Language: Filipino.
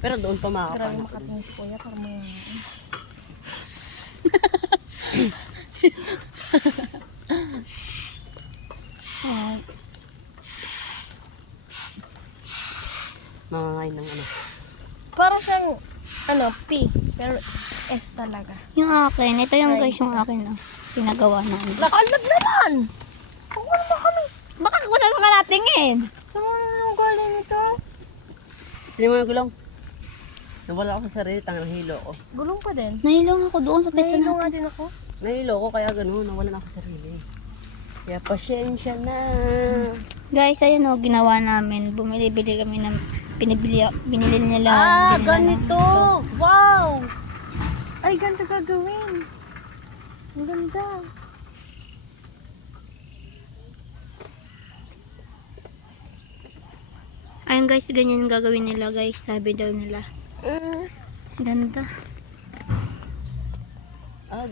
Pero doon pa Grabe makakapanak. makatingin si kuya para mo Mangangain ng ano. para siyang P pero S talaga. Yung akin, ito yung guys yung akin no. Pinagawa namin. Nakalag naman! Wala na kami. Baka wala naman natingin. Saan mo nang galing ito? Hindi mo yung gulong. Nawala ako sa sarili, tangang hilo ko. Gulong pa din. Nahilong ako doon sa pesa Nahilo natin. nga din ako. Nahilo ko kaya gano'n, nawalan ako sa sarili. Kaya pasyensya na. Guys, ayun o, ginawa namin. Bumili-bili kami ng binili nila. Ah, binili ganito! Wow! Ay, ganito gagawin. Ang ganda. Ayun guys, ganyan gagawin nila guys. Sabi daw nila. Ganda.